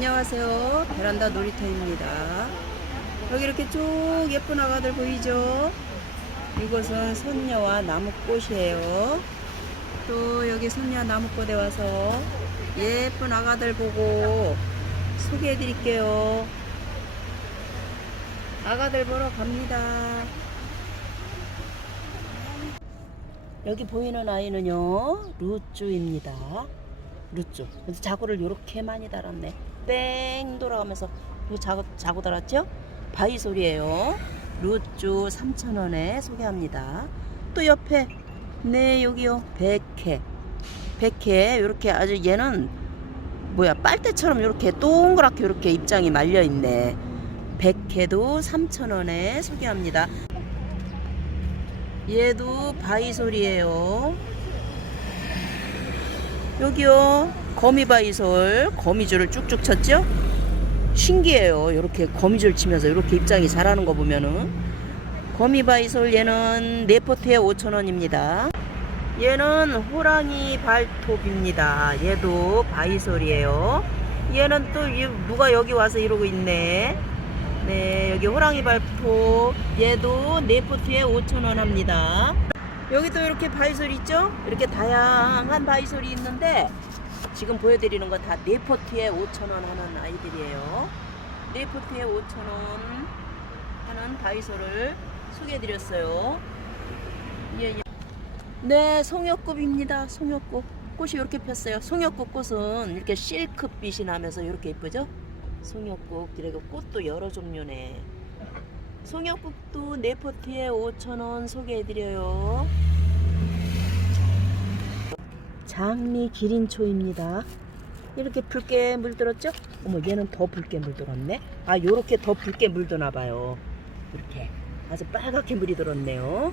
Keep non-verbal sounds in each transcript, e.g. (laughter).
안녕하세요. 베란다 놀이터입니다. 여기 이렇게 쭉 예쁜 아가들 보이죠? 이곳은 선녀와 나무꽃이에요. 또 여기 선녀와 나무꽃에 와서 예쁜 아가들 보고 소개해 드릴게요. 아가들 보러 갑니다. 여기 보이는 아이는요, 루쭈입니다. 루쭈. 그래서 자구를 이렇게 많이 달았네. 뺑 돌아가면서 이거 자구, 자구 달았죠? 바이솔이에요. 루쭈 3,000원에 소개합니다. 또 옆에 네 여기요 백회 백회 이렇게 아주 얘는 뭐야 빨대처럼 이렇게 동그랗게 이렇게 입장이 말려 있네. 백회도 3,000원에 소개합니다. 얘도 바이솔이에요. 여기요. 거미바이솔 거미줄을 쭉쭉 쳤죠? 신기해요. 이렇게 거미줄 치면서 이렇게 입장이 잘하는 거 보면은. 거미바이솔 얘는 네포트에 5천원입니다. 얘는 호랑이 발톱입니다. 얘도 바이솔이에요. 얘는 또 이- 누가 여기 와서 이러고 있네. 네 여기 호랑이 발톱. 얘도 네포트에 5천원 합니다 여기도 이렇게 바이솔 있죠? 이렇게 다양한 바이솔이 있는데 지금 보여드리는 건 다 네포트에 5,000원 하는 아이들이에요. 네포트에 5,000원 하는 바이솔을 소개해드렸어요. 예, 예. 네, 송엽꽃입니다. 송엽꽃. 꽃이 이렇게 폈어요. 송엽꽃 꽃은 이렇게 실크빛이 나면서 이렇게 예쁘죠? 송엽꽃. 그리고 꽃도 여러 종류네. 송엽국도 네포트에 5,000원 소개해드려요. 장미 기린초입니다. 이렇게 붉게 물들었죠? 어머 얘는 더 붉게 물들었네. 아 요렇게 더 붉게 물드나봐요. 이렇게 아주 빨갛게 물이 들었네요.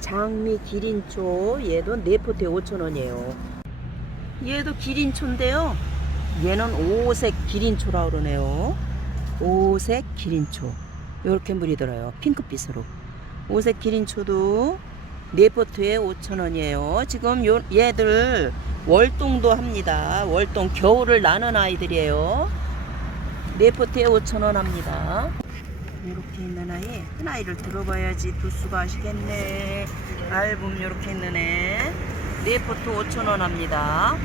장미 기린초 얘도 네포트에 5,000원이에요. 얘도 기린초인데요. 얘는 오색 기린초라 그러네요. 오색 기린초. 이렇게 물이 들어요. 핑크빛으로. 오색 기린초도 네 포트에 5,000원이에요. 지금 요, 얘들 월동도 합니다. 월동 겨울을 나는 아이들이에요. 네 포트에 5,000원 합니다. 이렇게 있는 아이 한 아이를 들어봐야지 두수가 아시겠네. 앨범 이렇게 있는 애 네 포트 5,000원 합니다.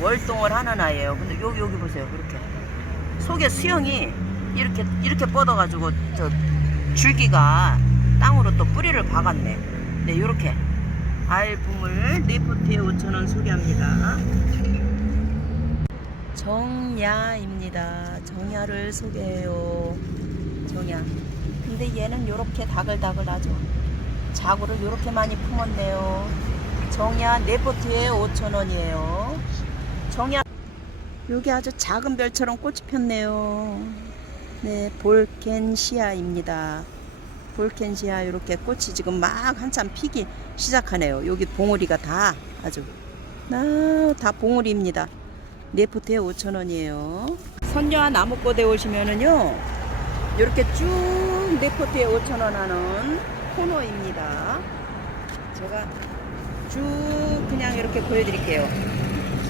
월동을 하는 아이예요. 근데 여기 여기 보세요. 이렇게 속에 수영이 이렇게 이렇게 뻗어가지고 저 줄기가 땅으로 또 뿌리를 박았네. 네, 이렇게 알봄을 네포트에 5,000원 소개합니다. 정야입니다. 정야를 소개해요. 정야. 근데 얘는 이렇게 다글다글 하죠. 자구를 이렇게 많이 품었네요. 정야 네포트에 5,000원이에요. 정야 여기 아주 작은 별처럼 꽃이 폈네요. 네, 볼켄시아입니다. 볼켄시아 이렇게 꽃이 지금 막 한참 피기 시작하네요. 여기 봉우리가 다 아주 아, 다 봉우리입니다. 네포트에 5,000원이에요. 선녀와 나무꽃에 오시면은요. 이렇게 쭉 네포트에 5,000원 하는 코너입니다. 제가 쭉 그냥 이렇게 보여드릴게요.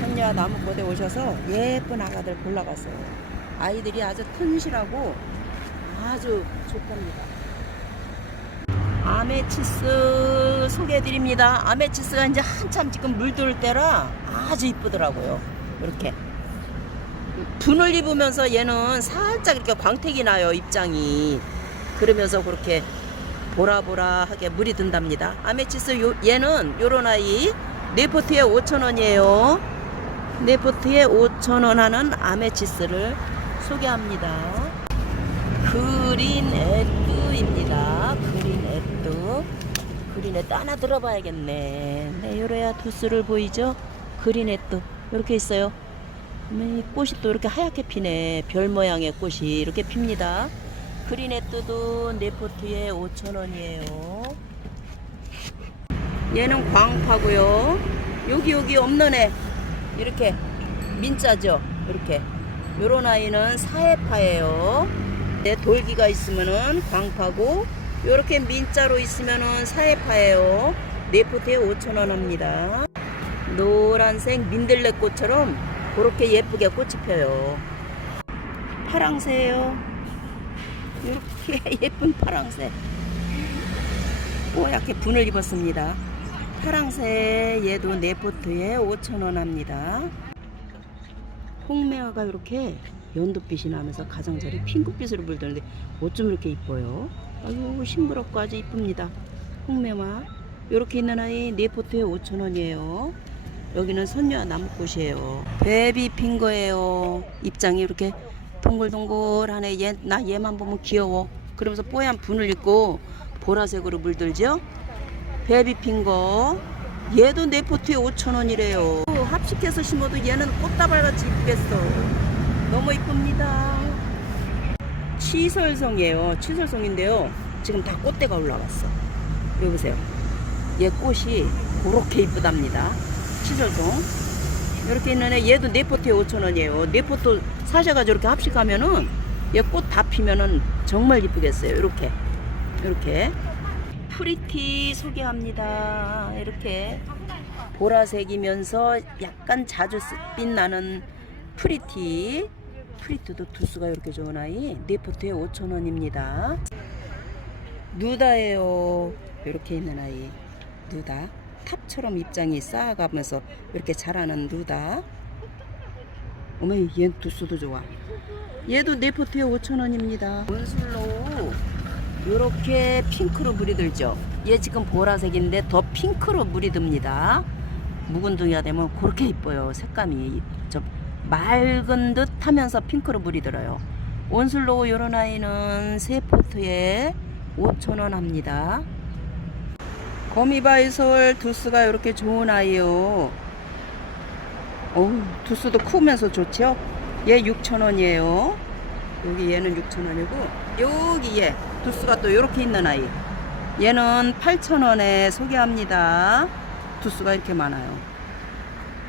선녀와 나무꽃에 오셔서 예쁜 아가들 골라봤어요. 아이들이 아주 튼실하고 아주 좋답니다. 아메치스 소개해드립니다. 아메치스가 이제 한참 지금 물들 때라 아주 이쁘더라고요. 이렇게. 분을 입으면서 얘는 살짝 이렇게 광택이 나요, 입장이. 그러면서 그렇게 보라보라하게 물이 든답니다. 아메치스 요, 얘는 요런 아이 네포트에 5,000원이에요. 네포트에 5,000원 하는 아메치스를 소개합니다. 그린 에뚜입니다. 그린 에뚜. 그린 에뚜 하나 들어봐야겠네. 네, 요래야 두수를 보이죠? 그린 에뚜. 이렇게 있어요. 네, 이 꽃이 또 이렇게 하얗게 피네. 별 모양의 꽃이 이렇게 핍니다. 그린 에뚜도 네포트에 5,000원이에요. 얘는 광파고요. 여기 여기 없는 애. 이렇게 민자죠. 이렇게. 요런 아이는 사해파예요. 네, 돌기가 있으면은 광파고 요렇게 민자로 있으면은 사해파예요. 네포트에 5,000원 합니다. 노란색 민들레꽃처럼 그렇게 예쁘게 꽃이 펴요. 파랑새요. 이렇게 (laughs) 예쁜 파랑새. 뽀얗게 분을 입었습니다. 파랑새 얘도 네 포트에 5,000원 합니다. 홍매화가 이렇게 연두빛이 나면서 가장자리 핑크빛으로 물드는데 어쩜 이렇게 이뻐요? 아유 싱그럽고 아주 이쁩니다. 홍매화 이렇게 있는 아이 네 포트에 5,000원이에요. 여기는 선녀 나무꽃이에요. 베비 핀 거예요. 입장이 이렇게 동글동글하네. 얘, 나 얘만 보면 귀여워. 그러면서 뽀얀 분을 입고 보라색으로 물들죠. 베비 핀 거. 얘도 네 포트에 5,000원이래요. 합식해서 심어도 얘는 꽃다발같이 이쁘겠어. 너무 이쁩니다. 치설송이에요. 치설송인데요. 지금 다 꽃대가 올라왔어. 여기 보세요. 얘 꽃이 그렇게 이쁘답니다. 치설송. 이렇게 있는 애 얘도 네 포트에 5,000원이에요. 네 포트 사셔가지고 이렇게 합식하면은 얘 꽃 다 피면은 정말 이쁘겠어요. 이렇게. 이렇게. 프리티 소개합니다. 이렇게 보라색이면서 약간 자주 빛 나는 프리티. 프리티도 두수가 이렇게 좋은 아이. 네 포트에 5,000원입니다. 누다예요. 이렇게 있는 아이. 누다. 탑처럼 입장이 쌓아가면서 이렇게 자라는 누다. 어머, 얘 두수도 좋아. 얘도 네 포트에 5,000원입니다. 온슬로우. 이렇게 핑크로 물이 들죠. 얘 지금 보라색인데 더 핑크로 물이 듭니다. 묵은 둥이가 되면 그렇게 이뻐요. 색감이 좀 맑은 듯 하면서 핑크로 물이 들어요. 온슬로우 요런 아이는 세 포트에 5,000원 합니다. 거미바이솔 두스가 이렇게 좋은 아이요. 어우, 두스도 크면서 좋죠? 얘 6,000원이에요. 여기 얘는 6,000원이고, 여기 얘, 두스가 또 이렇게 있는 아이. 얘는 8,000원에 소개합니다. 두스가 이렇게 많아요.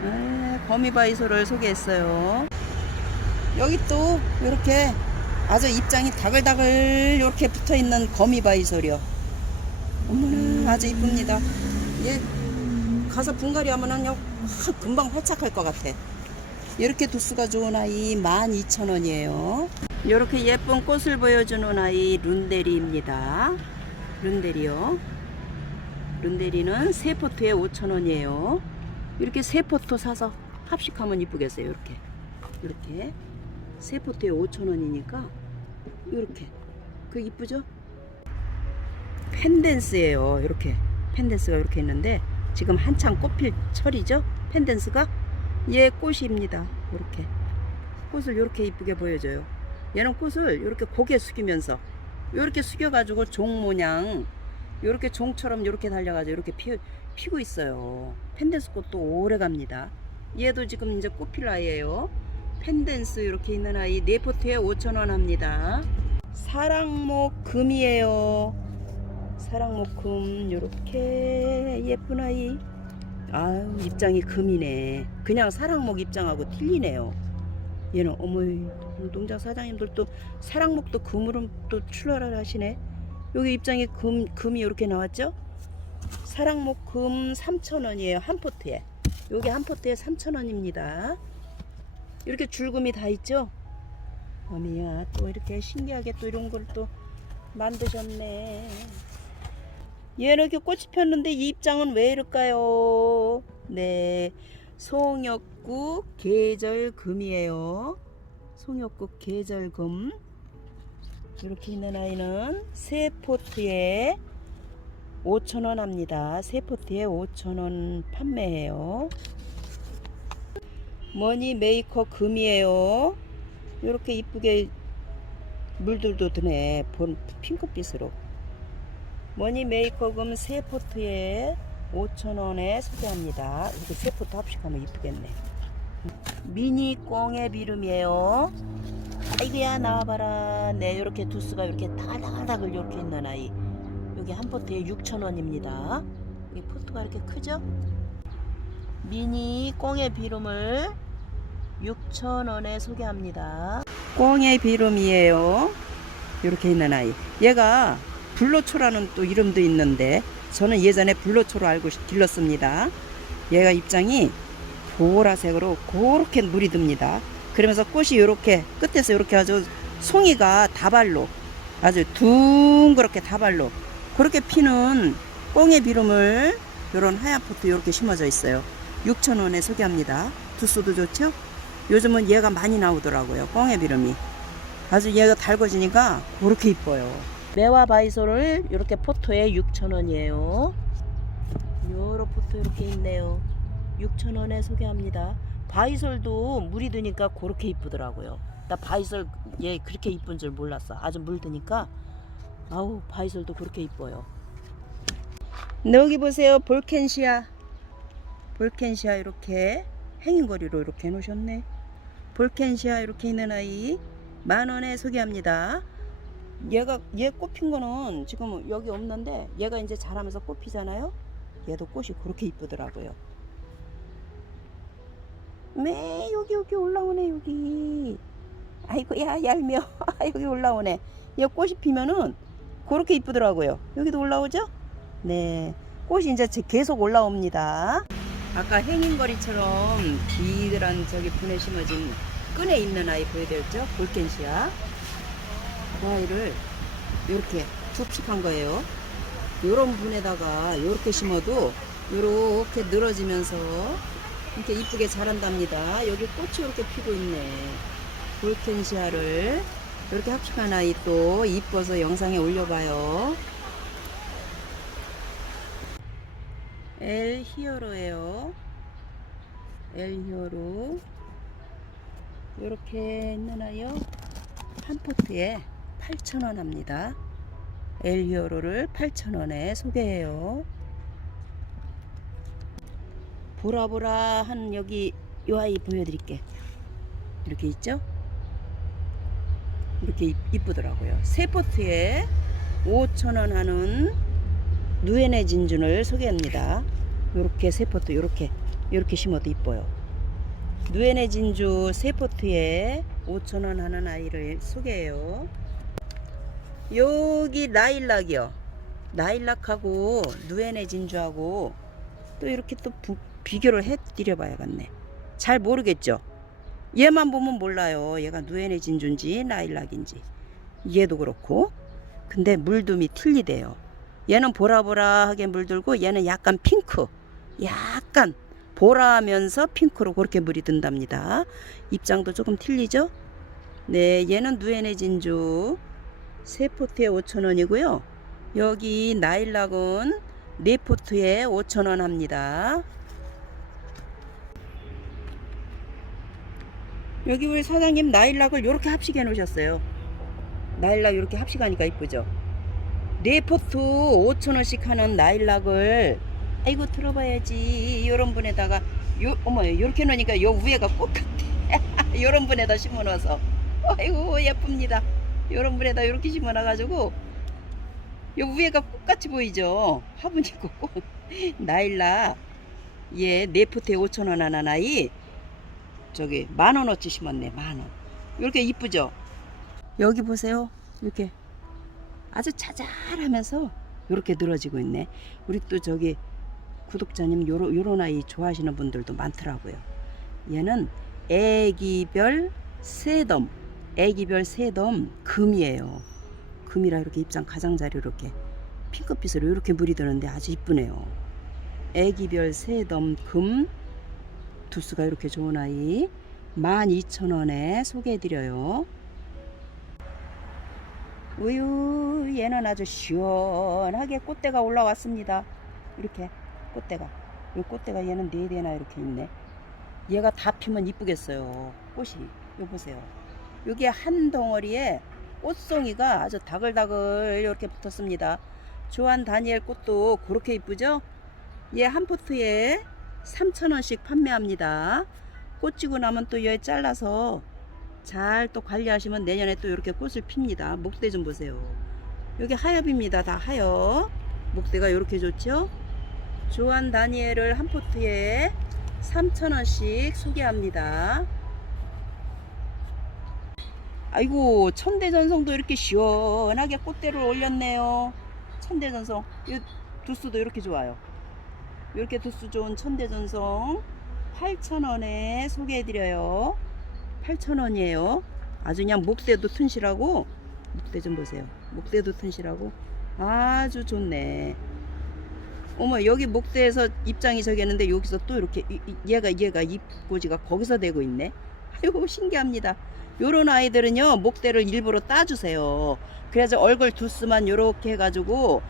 네, 거미바이솔을 소개했어요. 여기 또 이렇게 아주 입장이 다글다글 이렇게 붙어 있는 거미바이솔이요. 어머나 아주 이쁩니다. 얘 가서 분갈이 하면은 요 금방 활착할 것 같아. 이렇게 도수가 좋은 아이 12,000원이에요. 이렇게 예쁜 꽃을 보여주는 아이 룬데리입니다. 룬데리요. 룬데리는 세 포트에 5,000원이에요. 이렇게 세 포트 사서 합식하면 이쁘겠어요. 이렇게. 이렇게. 세 포트에 5,000원이니까 이렇게. 그 이쁘죠? 펜댄스예요. 이렇게 펜댄스가 이렇게 있는데 지금 한창 꽃필 철이죠. 펜댄스가 얘 꽃입니다. 이렇게 꽃을 이렇게 이쁘게 보여줘요. 얘는 꽃을 이렇게 고개 숙이면서 이렇게 숙여가지고 종 모양 이렇게 종처럼 이렇게 달려가지고 이렇게 피, 피고 있어요. 펜댄스 꽃도 오래 갑니다. 얘도 지금 이제 꽃필 아이예요. 펜댄스 이렇게 있는 아이 네 포트에 5,000원 합니다. 사랑목 금이에요. 사랑목 금 요렇게 예쁜 아이 아유 입장이 금이네 그냥 사랑목 입장하고 틀리네요 얘는 어머 농장 사장님들도 사랑목도 금으로 또 출하를 하시네 여기 입장에 금, 금이 이렇게 나왔죠 사랑목 금 3,000원이에요 한 포트에 여기 한 포트에 3,000원입니다 이렇게 줄금이 다 있죠 어미야 또 이렇게 신기하게 또 이런 걸 또 만드셨네 얘는 이렇게 꽃이 폈는데 이 입장은 왜 이럴까요? 네, 송역국 계절금이에요. 송역국 계절금. 이렇게 있는 아이는 세 포트에 5,000원 합니다. 세 포트에 5,000원 판매해요. 머니 메이커 금이에요. 이렇게 이쁘게 물들도 드네. 본 핑크빛으로. 머니 메이커 금 세 포트에 5,000원에 소개합니다. 이렇게 세 포트 합식하면 이쁘겠네. 미니 꽁의 비름이에요. 아이고야 나와봐라. 네 이렇게 두수가 이렇게 다글다글 이렇게 있는 아이. 여기 한 포트에 6,000원입니다. 이 포트가 이렇게 크죠? 미니 꽁의 비름을 6,000원에 소개합니다. 꽁의 비름이에요. 이렇게 있는 아이. 얘가 불로초라는 또 이름도 있는데 저는 예전에 불로초로 알고 길렀습니다. 얘가 입장이 보라색으로 그렇게 물이 듭니다. 그러면서 꽃이 이렇게 끝에서 이렇게 아주 송이가 다발로 아주 둥그렇게 다발로 그렇게 피는 꽁의 비름을 이런 하얀 포트 이렇게 심어져 있어요. 6,000원에 소개합니다. 두수도 좋죠? 요즘은 얘가 많이 나오더라고요. 꽁의 비름이. 아주 얘가 달궈지니까 그렇게 이뻐요. 매화 바이소를 이렇게 포토에 6,000원이에요. 요런 포토 이렇게 있네요. 6,000원에 소개합니다. 바이솔도 물이 드니까 그렇게 이쁘더라고요. 나 바이솔 얘 그렇게 이쁜 줄 몰랐어. 아주 물 드니까 아우 바이솔도 그렇게 이뻐요. 근데 여기 보세요. 볼켄시아. 볼켄시아 이렇게 행인거리로 이렇게 해놓으셨네. 볼켄시아 이렇게 있는 아이 만 원에 소개합니다. 얘가 얘 꽃핀 거는 지금 여기 없는데 얘가 이제 자라면서 꽃 피잖아요. 얘도 꽃이 그렇게 이쁘더라고요. 네 여기 여기 올라오네 여기. 아이고야 얄미워. (laughs) 여기 올라오네. 얘 꽃이 피면은 그렇게 이쁘더라고요. 여기도 올라오죠? 네. 꽃이 이제 계속 올라옵니다. 아까 행인거리처럼 비들한 저기 분에 심어진 끈에 있는 아이 보여드렸죠? 볼켄시아. 그 아이를 이렇게 접식한 거예요. 요런 분에다가 이렇게 심어도 이렇게 늘어지면서 이렇게 이쁘게 자란답니다. 여기 꽃이 이렇게 피고 있네. 볼켄시아를 이렇게 합식한 아이 또 이뻐서 영상에 올려봐요. 엘 히어로예요. 엘 히어로. 이렇게 아이요. 한 포트에 8,000원 합니다. 엘 히어로를 8,000원에 소개해요. 보라보라한 여기 요 아이 보여드릴게. 이렇게 있죠? 이렇게 이- 이쁘더라고요. 세 포트에 5,000원 하는 누에네 진준을 소개합니다. 요렇게 세 포트 요렇게 요렇게 심어도 이뻐요. 누에네 진주 세 포트에 5,000원 하는 아이를 소개해요. 여기 라일락이요. 라일락하고 누에네 진주하고 또 이렇게 또 부- 비교를 해 드려봐야겠네. 잘 모르겠죠? 얘만 보면 몰라요. 얘가 누에네 진주인지 라일락인지. 얘도 그렇고. 근데 물둠이 틀리대요. 얘는 보라보라하게 물들고 얘는 약간 핑크. 약간 보라하면서 핑크로 그렇게 물이 든답니다. 입장도 조금 틀리죠? 네, 얘는 누에네 진주 세 포트에 5,000원이고요. 여기 나일락은 네 포트에 5,000원 합니다. 여기 우리 사장님 나일락을 이렇게 합식해 놓으셨어요. 나일락 이렇게 합식하니까 이쁘죠? 네 포트 5,000원씩 하는 나일락을. 아이고 들어봐야지. 요런 분에다가 요 어머 요렇게 놓으니까 요 위에가 꽃 같아 (laughs) 요런 분에다 심어 놔서. 아이고 예쁩니다. 요런 분에다 요렇게 심어 놔 가지고 요 위에가 꽃같이 보이죠? 화분이고. 꽃 (laughs) 나일락. 얘네 포트에 5,000원 하는 아이 저기 만 원어치 심었네 만원 이렇게 이쁘죠 여기 보세요 이렇게 아주 자잘하면서 이렇게 늘어지고 있네. 우리 또 저기 구독자님 요런, 요런 아이 좋아하시는 분들도 많더라고요. 얘는 애기별 새덤, 애기별 새덤 금이에요. 금이라 이렇게 입장 가장자리 이렇게 핑크빛으로 이렇게 물이 드는데 아주 이쁘네요. 애기별 새덤 금 두수가 이렇게 좋은 아이 12,000원에 소개해드려요. 우유 얘는 아주 시원하게 꽃대가 올라왔습니다. 이렇게 꽃대가. 이 꽃대가 얘는 네 대나 이렇게 있네. 얘가 다 피면 이쁘겠어요. 꽃이. 요 보세요. 여기 한 덩어리에 꽃송이가 아주 다글다글 이렇게 붙었습니다. 조한 다니엘 꽃도 그렇게 이쁘죠? 얘 한 포트에 3,000원씩 판매합니다 꽃 지고 나면 또얘 잘라서 잘 또 관리하시면 내년에 또 이렇게 꽃을 핍니다. 목대 좀 보세요. 여기 하엽입니다. 다 하엽. 목대가 이렇게 좋죠? 조한 다니엘을 한 포트에 3,000원씩 소개합니다. 아이고, 천대전송도 이렇게 시원하게 꽃대를 올렸네요. 천대전송. 이 두수도 이렇게 좋아요. 이렇게 두수 좋은 천대전송. 8,000원에 소개해드려요. 8,000원이에요. 아주 그냥 목대도 튼실하고 목대 좀 보세요. 목대도 튼실하고 아주 좋네. 어머 여기 목대에서 입장이 저기 했는데 여기서 또 이렇게 얘가 얘가 입꼬지가 거기서 되고 있네. (laughs) 아이고 신기합니다. 요런 아이들은요 목대를 일부러 따주세요. 그래서 얼굴 두스만 요렇게 해가지고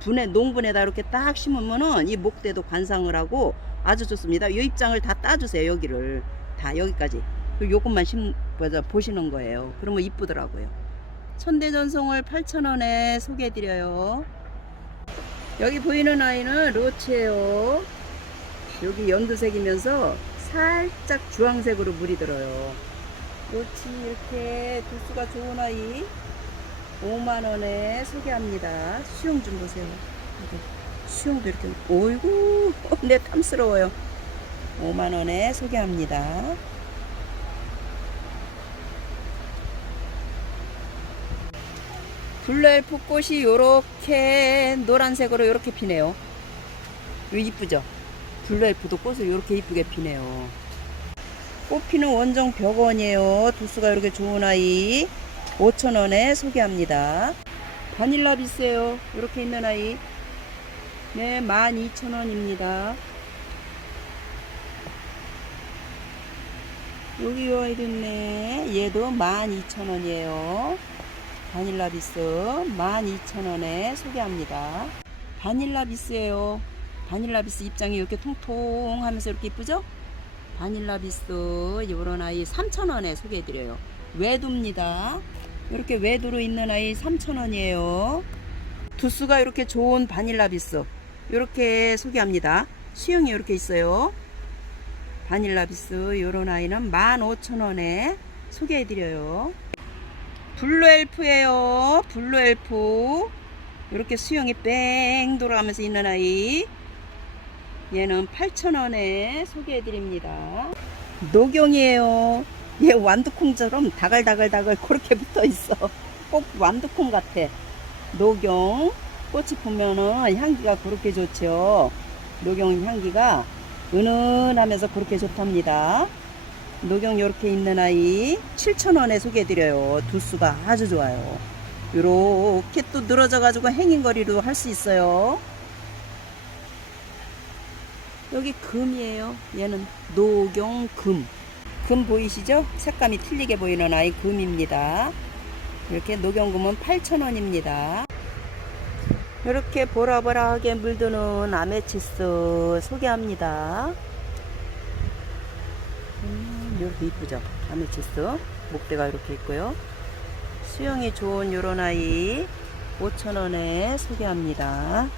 분에 농분에다 이렇게 딱 심으면은 이 목대도 관상을 하고 아주 좋습니다. 이 입장을 다 따주세요 여기를 다 여기까지. 그 요것만 심 보시는 거예요. 그러면 이쁘더라고요. 천대전송을 8,000원에 소개해드려요. 여기 보이는 아이는 로치예요. 여기 연두색이면서 살짝 주황색으로 물이 들어요. 로치 이렇게 두수가 좋은 아이 5만 원에 소개합니다. 수영 좀 보세요. 수영도 이렇게 오이구 (laughs) 내 탐스러워요. 5만 원에 소개합니다. 블루엘프 꽃이 요렇게 노란색으로 요렇게 피네요. 이쁘죠? 블루엘프도 꽃을 요렇게 이쁘게 피네요. 꽃 피는 원종 벽원이에요. 두수가 이렇게 좋은 아이 5,000원에 소개합니다. 바닐라 비스예요. 이렇게 있는 아이. 네, 12,000원입니다. 여기 요 아이도 있네. 얘도 12,000원이에요. 바닐라 비스 12,000원에 소개합니다. 바닐라 비스예요. 바닐라 비스 입장이 이렇게 통통하면서 이렇게 이쁘죠? 바닐라 비스 요런 아이 3,000원에 소개해 드려요. 외두입니다. 이렇게 외두로 있는 아이 3,000원이에요. 두수가 이렇게 좋은 바닐라 비스 이렇게 소개합니다. 수영이 이렇게 있어요. 바닐라 비스 요런 아이는 15,000원에 소개해 드려요. 블루 엘프예요. 블루 엘프. 이렇게 수영이 뺑 돌아가면서 있는 아이. 얘는 8,000원에 소개해 드립니다. 녹용이에요. 얘 완두콩처럼 다글다글다글 그렇게 붙어 있어. 꼭 완두콩 같아. 녹용. 꽃이 보면은 향기가 그렇게 좋죠. 녹용 향기가 은은하면서 그렇게 좋답니다. 녹용 이렇게 있는 아이 7,000원에 소개해드려요. 두수가 아주 좋아요. 이렇게 또 늘어져가지고 행인거리로 할 수 있어요. 여기 금이에요. 얘는 녹용 금. 금 보이시죠? 색감이 틀리게 보이는 아이 금입니다. 이렇게 녹용금은 8,000원입니다. 이렇게 보라보라하게 물드는 아메치스 소개합니다. 음, 이렇게 이쁘죠? 아메치스. 목대가 이렇게 있고요. 수영이 좋은 요런 아이 5,000원에 소개합니다.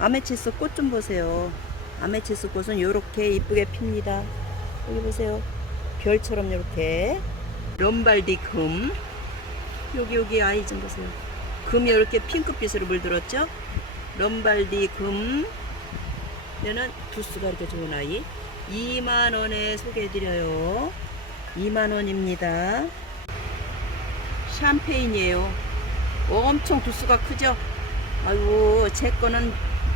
아메치스 꽃 좀 보세요. 아메치스 꽃은 이렇게 이쁘게 핍니다. 여기 보세요. 별처럼 이렇게 럼발디 금. 여기 여기 아이 좀 보세요. 금이 이렇게 핑크빛으로 물들었죠? 럼발디 금. 얘는 두수가 이렇게 좋은 아이. 2만 원에 소개해드려요. 2만 원입니다. 샴페인이에요. 엄청 두수가 크죠? 아이고, 제 거는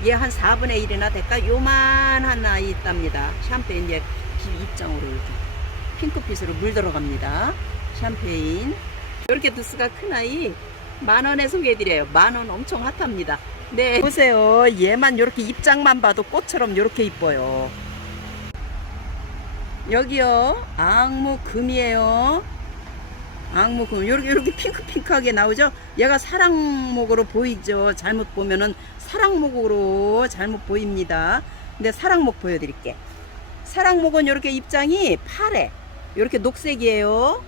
얘 한 4분의 1이나 될까? 요만한 아이 있답니다. 샴페인 얘 입장으로 이렇게 핑크빛으로 물 들어갑니다. 샴페인. 이렇게 두수가 큰 아이 만 원에 소개해드려요. 만 원 엄청 핫합니다. 네. 보세요. 얘만 이렇게 입장만 봐도 꽃처럼 이렇게 이뻐요. 여기요. 악무 금이에요. 악무 금. 이렇게 이렇게 핑크핑크하게 나오죠? 얘가 사랑목으로 보이죠? 잘못 보면은 사랑목으로 잘못 보입니다. 근데 사랑목 보여드릴게. 사랑목은 이렇게 입장이 파래. 이렇게 녹색이에요.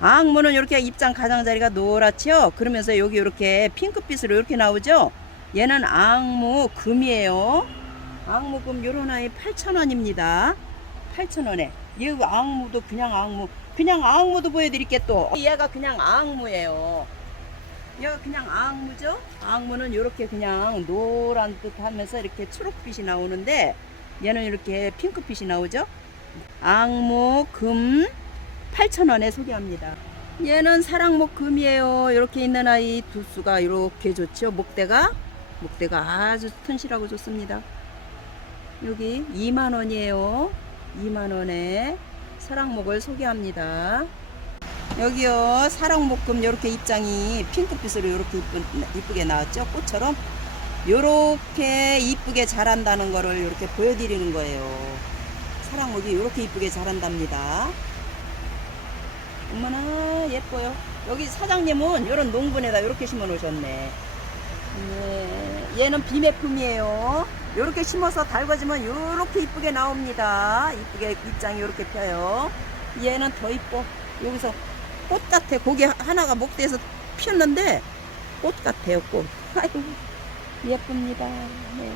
악무는 이렇게 입장 가장자리가 노랗죠? 그러면서 여기 이렇게 핑크빛으로 이렇게 나오죠? 얘는 악무 금이에요. 악무 금 요런 아이 8,000원입니다. 8,000원에. 얘 악무도 그냥 악무. 그냥 악무도 보여드릴게 또. 얘가 그냥 악무예요. 얘가 그냥 악무죠? 악무는 이렇게 그냥 노란 듯 하면서 이렇게 초록빛이 나오는데 얘는 이렇게 핑크빛이 나오죠? 악무 금 8,000원에 소개합니다. 얘는 사랑목 금이에요. 이렇게 있는 아이 두 수가 이렇게 좋죠. 목대가 목대가 아주 튼실하고 좋습니다. 여기 2만 원이에요. 2만 원에 사랑목을 소개합니다. 여기요 사랑목금 이렇게 입장이 핑크빛으로 이렇게 이쁘게 나왔죠 꽃처럼 요렇게 이쁘게 자란다는 거를 이렇게 보여드리는 거예요. 사랑목이 이렇게 이쁘게 자란답니다. 어머나 예뻐요. 여기 사장님은 이런 농분에다 이렇게 심어 놓으셨네. 네, 얘는 비매품이에요. 이렇게 심어서 달궈지면 이렇게 이쁘게 나옵니다. 이쁘게 입장이 이렇게 펴요. 얘는 더 이뻐. 여기서 꽃 같아. 고기 하나가 목대에서 피었는데 꽃 같아요 꽃. 아이고 예쁩니다. 네.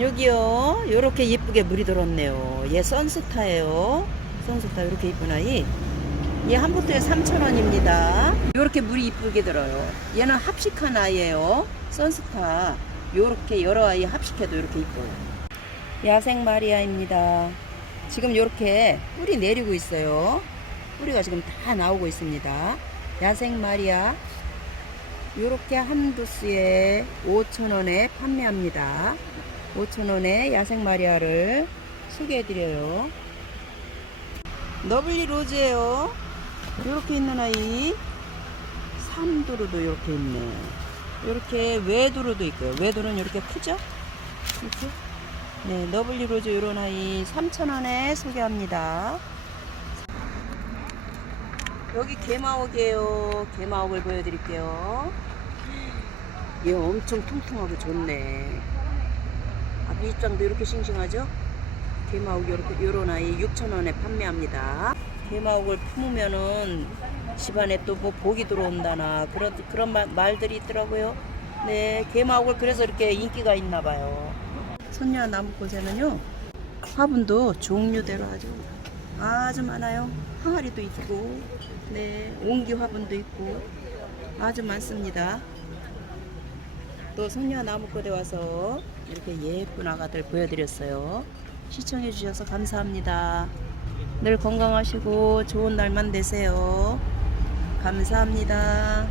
여기요. 요렇게 예쁘게 물이 들었네요. 얘 선스타예요. 선스타 이렇게 이쁜 아이. 얘한 보트에 3,000원입니다. 요렇게 물이 이쁘게 들어요. 얘는 합식한 아이예요. 선스타. 요렇게 여러 아이 합식해도 이렇게 이뻐요. 야생 마리아입니다. 지금 요렇게 뿌리 내리고 있어요. 뿌리가 지금 다 나오고 있습니다. 야생 마리아 요렇게 한 두스에 5,000원에 판매합니다. 5,000원에 야생 마리아를 소개해드려요. 너블리 로즈예요. 요렇게 있는 아이 삼두루도 이렇게 있네. 이렇게 외두루도 있고요. 외두루는 이렇게 크죠? 이렇게 네 너블리 로즈 요런 아이 3,000원에 소개합니다 여기 개마옥이에요 개마옥을 보여드릴게요 얘 엄청 퉁퉁하고 좋네 앞 입장도 이렇게 싱싱하죠 개마옥 요렇게 요런 아이 6,000원에 판매합니다 개마옥을 품으면은 집안에 또 뭐 복이 들어온다나 그런 그런 말, 말들이 있더라고요. 네, 개마옥을 그래서 이렇게 인기가 있나 봐요. 손녀 나무 꽃에는요 화분도 종류대로 아주 아주 많아요. 항아리도 있고, 네, 옹기 화분도 있고 아주 많습니다. 또 손녀 나무꽃에 와서 이렇게 예쁜 아가들 보여드렸어요. 시청해 주셔서 감사합니다. 늘 건강하시고 좋은 날만 되세요. 감사합니다.